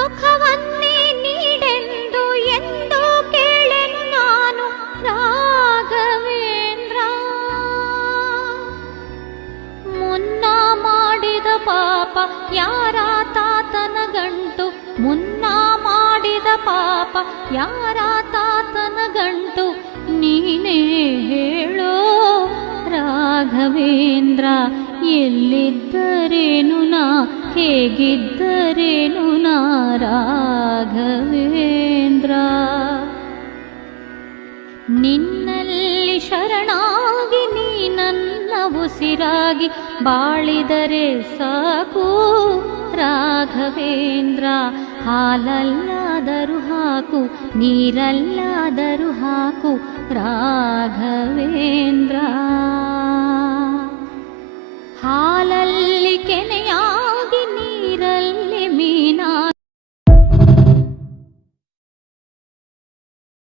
ಸುಖವನ್ನೇ ನೀಡೆಂದು ಎಂದು ಕೇಳೆನು ನಾನು ರಾಘವೇಂದ್ರ. ಮುನ್ನ ಮಾಡಿದ ಪಾಪ ಯಾರ ತಾತನ ಗಂಟು, ಮುನ್ನ ಮಾಡಿದ ಪಾಪ ಯಾರ ತಾತನ ಗಂಟು, ನೀನೇ ಹೇಳೋ ರಾಘವೇಂದ್ರ. ಎಲ್ಲಿದ್ದರೇನು ನಾ, ಹೇಗಿದ್ದರೇನು ನಾ ರಾಘವೇಂದ್ರ. ನಿನ್ನಲ್ಲಿ ಶರಣಾಗಿ ನೀ ನನ್ನ ಉಸಿರಾಗಿ ಬಾಳಿದರೆ ಸಾಕು ರಾಘವೇಂದ್ರ. ಹಾಲಲ್ಲಾದರೂ ಹಾಕು, ನೀರಲ್ಲಾದರೂ ಹಾಕು ರಾಘವೇಂದ್ರ. ಹಾಲಲ್ಲಿ ಕೆನೆಯ